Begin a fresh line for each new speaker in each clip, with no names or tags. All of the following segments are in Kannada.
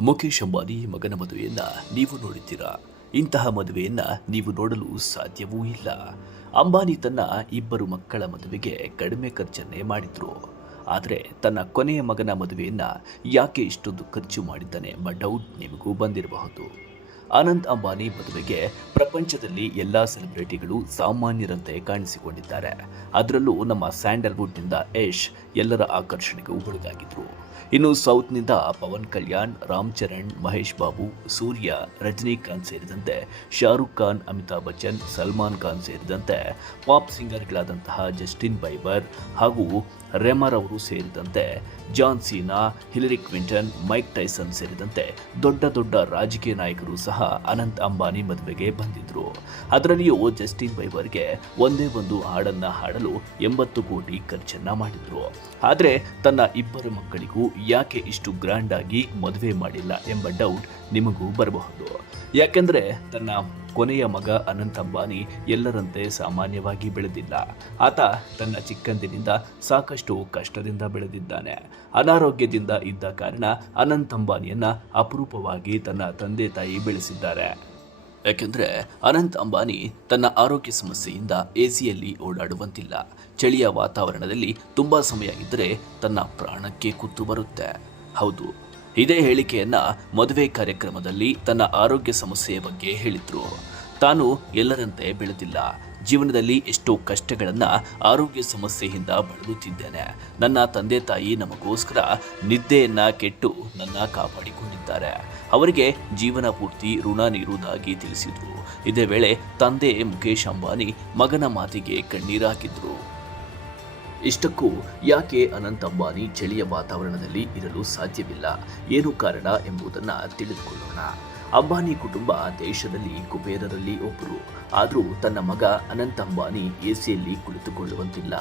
ಮುಖೇಶ್ ಅಂಬಾನಿ ಮಗನ ಮದುವೆಯನ್ನ ನೀವು ನೋಡಿದ್ದೀರಾ? ಇಂತಹ ಮದುವೆಯನ್ನ ನೀವು ನೋಡಲು ಸಾಧ್ಯವೂ ಇಲ್ಲ. ಅಂಬಾನಿ ತನ್ನ ಇಬ್ಬರು ಮಕ್ಕಳ ಮದುವೆಗೆ ಕಡಿಮೆ ಖರ್ಚನ್ನೇ ಮಾಡಿದ್ರು. ಆದರೆ ತನ್ನ ಕೊನೆಯ ಮಗನ ಮದುವೆಯನ್ನ ಯಾಕೆ ಇಷ್ಟೊಂದು ಖರ್ಚು ಮಾಡಿದ್ದಾನೆ ಎಂಬ ಡೌಟ್ ನಿಮಗೂ ಬಂದಿರಬಹುದು. ಅನಂತ್ ಅಂಬಾನಿ ಮದುವೆಗೆ ಪ್ರಪಂಚದಲ್ಲಿ ಎಲ್ಲ ಸೆಲೆಬ್ರಿಟಿಗಳು ಸಾಮಾನ್ಯರಂತೆ ಕಾಣಿಸಿಕೊಂಡಿದ್ದಾರೆ. ಅದರಲ್ಲೂ ನಮ್ಮ ಸ್ಯಾಂಡಲ್ವುಡ್ನಿಂದ ಯಶ್ ಎಲ್ಲರ ಆಕರ್ಷಣೆಗೂ ಒಳಗಾಗಿದ್ರು ಇನ್ನು ಸೌತ್ನಿಂದ ಪವನ್ ಕಲ್ಯಾಣ್, ರಾಮ್ ಚರಣ್, ಮಹೇಶ್ ಬಾಬು, ಸೂರ್ಯ, ರಜನಿಕಾಂತ್ ಸೇರಿದಂತೆ ಶಾರುಖ್ ಖಾನ್, ಅಮಿತಾಬ್ ಬಚ್ಚನ್, ಸಲ್ಮಾನ್ ಖಾನ್ ಸೇರಿದಂತೆ ಪಾಪ್ ಸಿಂಗರ್ಗಳಾದಂತಹ ಜಸ್ಟಿನ್ ಬೈಬರ್ ಹಾಗೂ ರೆಮರ್ ಅವರು ಸೇರಿದಂತೆ John Cena, Hillary Clinton, Mike Tyson ಸೇರಿದಂತೆ ದೊಡ್ಡ ದೊಡ್ಡ ರಾಜಕೀಯ ನಾಯಕರು ಸಹ ಅನಂತ್ ಅಂಬಾನಿ ಮದುವೆಗೆ ಬಂದಿದ್ರು. ಅದರಲ್ಲಿಯೂ ಜಸ್ಟಿನ್ ಬೈಬರ್ಗೆ ಒಂದೇ ಒಂದು ಹಾಡನ್ನು ಹಾಡಲು ಎಂಬತ್ತು ಕೋಟಿ ಖರ್ಚನ್ನ ಮಾಡಿದ್ರು. ಆದರೆ ತನ್ನ ಇಬ್ಬರು ಮಕ್ಕಳಿಗೂ ಯಾಕೆ ಇಷ್ಟು ಗ್ರ್ಯಾಂಡ್ ಆಗಿ ಮದುವೆ ಮಾಡಿಲ್ಲ ಎಂಬ ಡೌಟ್ ನಿಮಗೂ ಬರಬಹುದು. ಯಾಕೆಂದರೆ ತನ್ನ ಕೊನೆಯ ಮಗ ಅನಂತ್ ಅಂಬಾನಿ ಎಲ್ಲರಂತೆ ಸಾಮಾನ್ಯವಾಗಿ ಬೆಳೆದಿಲ್ಲ. ಆತ ತನ್ನ ಚಿಕ್ಕಂದಿನಿಂದ ಸಾಕಷ್ಟು ಕಷ್ಟದಿಂದ ಬೆಳೆದಿದ್ದಾನೆ. ಅನಾರೋಗ್ಯದಿಂದ ಇದ್ದ ಕಾರಣ ಅನಂತ್ ಅಂಬಾನಿಯನ್ನ ಅಪರೂಪವಾಗಿ ತನ್ನ ತಂದೆ ತಾಯಿ ಬೆಳೆಸಿದ್ದಾರೆ. ಯಾಕೆಂದ್ರೆ ಅನಂತ್ ಅಂಬಾನಿ ತನ್ನ ಆರೋಗ್ಯ ಸಮಸ್ಯೆಯಿಂದ ಎಸಿಯಲ್ಲಿ ಓಡಾಡುವಂತಿಲ್ಲ. ಚಳಿಯ ವಾತಾವರಣದಲ್ಲಿ ತುಂಬಾ ಸಮಯ ಇದ್ದರೆ ತನ್ನ ಪ್ರಾಣಕ್ಕೆ ಕುತ್ತು ಬರುತ್ತೆ. ಹೌದು ಇದೇ ಹೇಳಿಕೆಯನ್ನ ಮದುವೆ ಕಾರ್ಯಕ್ರಮದಲ್ಲಿ ತನ್ನ ಆರೋಗ್ಯ ಸಮಸ್ಯೆಯ ಬಗ್ಗೆ ಹೇಳಿದ್ರು. ತಾನು ಎಲ್ಲರಂತೆ ಬೆಳೆದಿಲ್ಲ. ಜೀವನದಲ್ಲಿ ಎಷ್ಟೋ ಕಷ್ಟಗಳನ್ನ ಆರೋಗ್ಯ ಸಮಸ್ಯೆಯಿಂದ ಬಳಲುತ್ತಿದ್ದೇನೆ. ನನ್ನ ತಂದೆ ತಾಯಿ ನಮಗೋಸ್ಕರ ನಿದ್ದೆಯನ್ನ ಕೆಟ್ಟು ನನ್ನ ಕಾಪಾಡಿಕೊಂಡಿದ್ದಾರೆ. ಅವರಿಗೆ ಜೀವನ ಪೂರ್ತಿ ಋಣ ನೀಡುವುದಾಗಿ ತಿಳಿಸಿದ್ರು. ಇದೇ ವೇಳೆ ತಂದೆ ಮುಖೇಶ್ ಅಂಬಾನಿ ಮಗನ ಮಾತಿಗೆ ಕಣ್ಣೀರು ಹಾಕಿದ್ರು ಇಷ್ಟಕ್ಕೂ ಯಾಕೆ ಅನಂತ್ ಅಂಬಾನಿ ಚಳಿಯ ವಾತಾವರಣದಲ್ಲಿ ಇರಲು ಸಾಧ್ಯವಿಲ್ಲ? ಏನು ಕಾರಣ ಎಂಬುದನ್ನು ತಿಳಿದುಕೊಳ್ಳೋಣ. ಅಂಬಾನಿ ಕುಟುಂಬ ದೇಶದಲ್ಲಿ ಕುಬೇರರಲ್ಲಿ ಒಬ್ಬರು ಆದರೂ ತನ್ನ ಮಗ ಅನಂತ್ ಅಂಬಾನಿ ಎಸಿಯಲ್ಲಿ ಕುಳಿತುಕೊಳ್ಳುವಂತಿಲ್ಲ.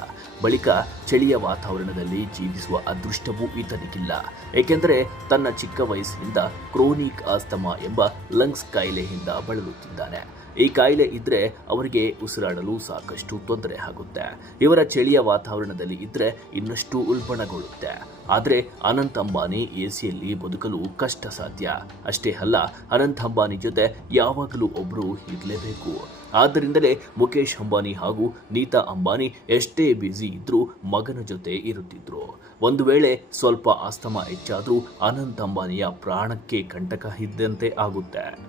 ಬಳಿಕ ಚಳಿಯ ವಾತಾವರಣದಲ್ಲಿ ಜೀವಿಸುವ ಅದೃಷ್ಟವೂ ಈತನಿಗಿಲ್ಲ. ಏಕೆಂದರೆ ತನ್ನ ಚಿಕ್ಕ ವಯಸ್ಸಿನಿಂದ ಕ್ರೋನಿಕ್ ಆಸ್ತಮಾ ಎಂಬ ಲಂಗ್ಸ್ ಕಾಯಿಲೆಯಿಂದ ಬಳಲುತ್ತಿದ್ದಾನೆ. ಈ ಕಾಯಿಲೆ ಇದ್ರೆ ಅವರಿಗೆ ಉಸಿರಾಡಲು ಸಾಕಷ್ಟು ತೊಂದರೆ ಆಗುತ್ತೆ. ಇವರ ಚಳಿಯ ವಾತಾವರಣದಲ್ಲಿ ಇದ್ರೆ ಇನ್ನಷ್ಟು ಉಲ್ಬಣಗೊಳ್ಳುತ್ತೆ. ಆದರೆ ಅನಂತ್ ಅಂಬಾನಿ ಎಸಿಯಲ್ಲಿ ಬದುಕಲು ಕಷ್ಟ ಸಾಧ್ಯ ಅಷ್ಟೇ ಅಲ್ಲ, ಅನಂತ್ ಅಂಬಾನಿ ಜೊತೆ ಯಾವಾಗಲೂ ಒಬ್ಬರು ಇರಲೇಬೇಕು. ಆದ್ದರಿಂದಲೇ ಮುಖೇಶ್ ಅಂಬಾನಿ ಹಾಗೂ ನೀತಾ ಅಂಬಾನಿ ಎಷ್ಟೇ ಬ್ಯುಸಿ ಇದ್ದರೂ ಮಗನ ಜೊತೆ ಇರುತ್ತಿದ್ರು. ಒಂದು ವೇಳೆ ಸ್ವಲ್ಪ ಆಸ್ತಮ ಹೆಚ್ಚಾದರೂ ಅನಂತ್ ಅಂಬಾನಿಯ ಪ್ರಾಣಕ್ಕೆ ಕಂಟಕ ಇದ್ದಂತೆ ಆಗುತ್ತೆ.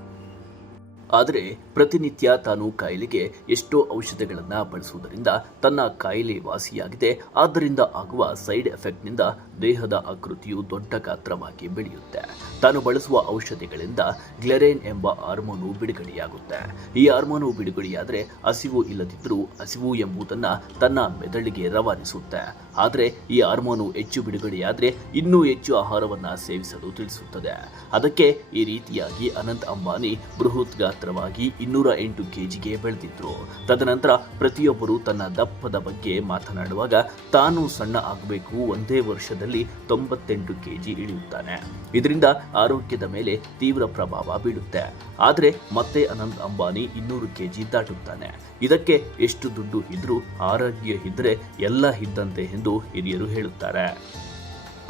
ಆದರೆ ಪ್ರತಿನಿತ್ಯ ತಾನು ಕಾಯಿಲೆಗೆ ಎಷ್ಟೋ ಔಷಧಗಳನ್ನು ಬಳಸುವುದರಿಂದ ತನ್ನ ಕಾಯಿಲೆ ವಾಸಿಯಾಗಿದೆ ಆದ್ದರಿಂದ ಆಗುವ ಸೈಡ್ ಎಫೆಕ್ಟ್ನಿಂದ ದೇಹದ ಆಕೃತಿಯು ದೊಡ್ಡ ಗಾತ್ರವಾಗಿ ಬೆಳೆಯುತ್ತೆ. ತಾನು ಬಳಸುವ ಔಷಧಿಗಳಿಂದ ಗ್ಲೆರೇನ್ ಎಂಬ ಹಾರ್ಮೋನು ಬಿಡುಗಡೆಯಾಗುತ್ತೆ. ಈ ಹಾರ್ಮೋನು ಬಿಡುಗಡೆಯಾದರೆ ಹಸಿವು ಇಲ್ಲದಿದ್ದರೂ ಹಸಿವು ಎಂಬುದನ್ನು ತನ್ನ ಮೆದುಳಿಗೆ ರವಾನಿಸುತ್ತೆ. ಆದರೆ ಈ ಹಾರ್ಮೋನು ಹೆಚ್ಚು ಬಿಡುಗಡೆಯಾದರೆ ಇನ್ನೂ ಹೆಚ್ಚು ಆಹಾರವನ್ನು ಸೇವಿಸಲು ತಿಳಿಸುತ್ತದೆ. ಅದಕ್ಕೆ ಈ ರೀತಿಯಾಗಿ ಅನಂತ್ ಅಂಬಾನಿ ಬೃಹತ್ ಗಾತ್ರವಾಗಿ ಇನ್ನೂರ ಎಂಟು ಕೆಜಿಗೆ ಬೆಳೆದಿದ್ರು. ತದನಂತರ ಪ್ರತಿಯೊಬ್ಬರು ತನ್ನ ದಪ್ಪದ ಬಗ್ಗೆ ಮಾತನಾಡುವಾಗ ತಾನು ಸಣ್ಣ ಆಗಬೇಕು, ಒಂದೇ ವರ್ಷದಲ್ಲಿ ತೊಂಬತ್ತೆಂಟು ಕೆಜಿ ಇಳಿಯುತ್ತಾನೆ. ಇದರಿಂದ ಆರೋಗ್ಯದ ಮೇಲೆ ತೀವ್ರ ಪ್ರಭಾವ ಬೀಳುತ್ತೆ. ಆದರೆ ಮತ್ತೆ ಅನಂತ್ ಅಂಬಾನಿ ಇನ್ನೂರು ಕೆಜಿ ದಾಟುತ್ತಾನೆ. ಇದಕ್ಕೆ ಎಷ್ಟು ದುಡ್ಡು ಇದ್ರೂ ಆರೋಗ್ಯ ಇದ್ರೆ ಎಲ್ಲ ಇದ್ದಂತೆ ಎಂದು ಹಿರಿಯರು ಹೇಳುತ್ತಾರೆ.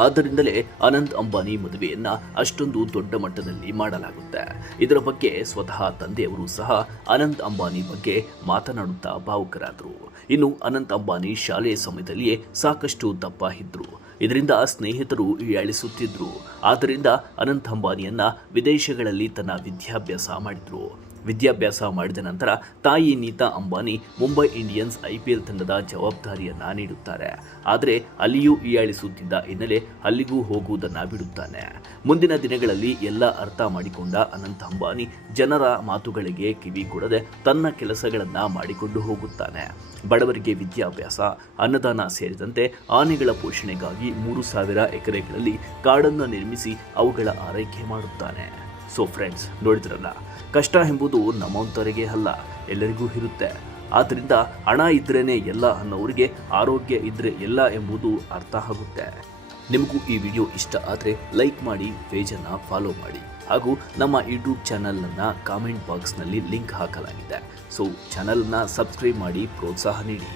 ಆದ್ದರಿಂದಲೇ ಅನಂತ್ ಅಂಬಾನಿ ಮದುವೆಯನ್ನ ಅಷ್ಟೊಂದು ದೊಡ್ಡ ಮಟ್ಟದಲ್ಲಿ ಮಾಡಲಾಗುತ್ತೆ. ಇದರ ಬಗ್ಗೆ ಸ್ವತಃ ತಂದೆಯವರು ಸಹ ಅನಂತ್ ಅಂಬಾನಿ ಬಗ್ಗೆ ಮಾತನಾಡುತ್ತಾ ಭಾವುಕರಾದರು. ಇನ್ನು ಅನಂತ್ ಅಂಬಾನಿ ಶಾಲೆಯ ಸಮಯದಲ್ಲಿಯೇ ಸಾಕಷ್ಟು ದಪ್ಪ ಇದ್ರು. ಇದರಿಂದ ಸ್ನೇಹಿತರು ಹೀಯಾಳಿಸುತ್ತಿದ್ರು ಆದ್ದರಿಂದ ಅನಂತ್ ಅಂಬಾನಿಯನ್ನ ವಿದೇಶಗಳಲ್ಲಿ ತನ್ನ ವಿದ್ಯಾಭ್ಯಾಸ ಮಾಡಿದ್ರು. ವಿದ್ಯಾಭ್ಯಾಸ ಮಾಡಿದ ನಂತರ ತಾಯಿ Nita Ambani Mumbai Indians I P L ತಂಡದ ಜವಾಬ್ದಾರಿಯನ್ನು ನೀಡುತ್ತಾರೆ. ಆದರೆ ಅಲ್ಲಿಯೂ ಹೀಯಾಳಿಸುತ್ತಿದ್ದ ಹಿನ್ನೆಲೆ ಅಲ್ಲಿಗೂ ಹೋಗುವುದನ್ನು ಬಿಡುತ್ತಾನೆ. ಮುಂದಿನ ದಿನಗಳಲ್ಲಿ ಎಲ್ಲ ಅರ್ಥ ಮಾಡಿಕೊಂಡ ಅನಂತ ಅಂಬಾನಿ ಜನರ ಮಾತುಗಳಿಗೆ ಕಿವಿ ಕೊಡದೆ ತನ್ನ ಕೆಲಸಗಳನ್ನು ಮಾಡಿಕೊಂಡು ಹೋಗುತ್ತಾನೆ. ಬಡವರಿಗೆ ವಿದ್ಯಾಭ್ಯಾಸ, ಅನ್ನದಾನ ಸೇರಿದಂತೆ ಆನೆಗಳ ಪೋಷಣೆಗಾಗಿ ಮೂರು ಸಾವಿರ ಎಕರೆಗಳಲ್ಲಿ ಕಾಡನ್ನು ನಿರ್ಮಿಸಿ ಅವುಗಳ ಆರೈಕೆ ಮಾಡುತ್ತಾನೆ. ಸೊ ಫ್ರೆಂಡ್ಸ್ ನೋಡಿದ್ರಲ್ಲ? ಕಷ್ಟ ಎಂಬುದು ನಮ್ಮಂಥವರಿಗೆ ಅಲ್ಲ, ಎಲ್ಲರಿಗೂ ಇರುತ್ತೆ. ಆದ್ದರಿಂದ ಹಣ ಇದ್ರೇ ಎಲ್ಲ ಅನ್ನೋರಿಗೆ ಆರೋಗ್ಯ ಇದ್ರೆ ಎಲ್ಲ ಎಂಬುದು ಅರ್ಥ ಆಗುತ್ತೆ. ನಿಮಗೂ ಈ ವಿಡಿಯೋ ಇಷ್ಟ ಆದರೆ ಲೈಕ್ ಮಾಡಿ ಪೇಜನ್ನು ಫಾಲೋ ಮಾಡಿ. ಹಾಗೂ ನಮ್ಮ ಯೂಟ್ಯೂಬ್ ಚಾನಲನ್ನು ಕಾಮೆಂಟ್ ಬಾಕ್ಸ್ನಲ್ಲಿ ಲಿಂಕ್ ಹಾಕಲಾಗಿದೆ. ಸೊ ಚಾನಲನ್ನು ಸಬ್ಸ್ಕ್ರೈಬ್ ಮಾಡಿ, ಪ್ರೋತ್ಸಾಹ ನೀಡಿ.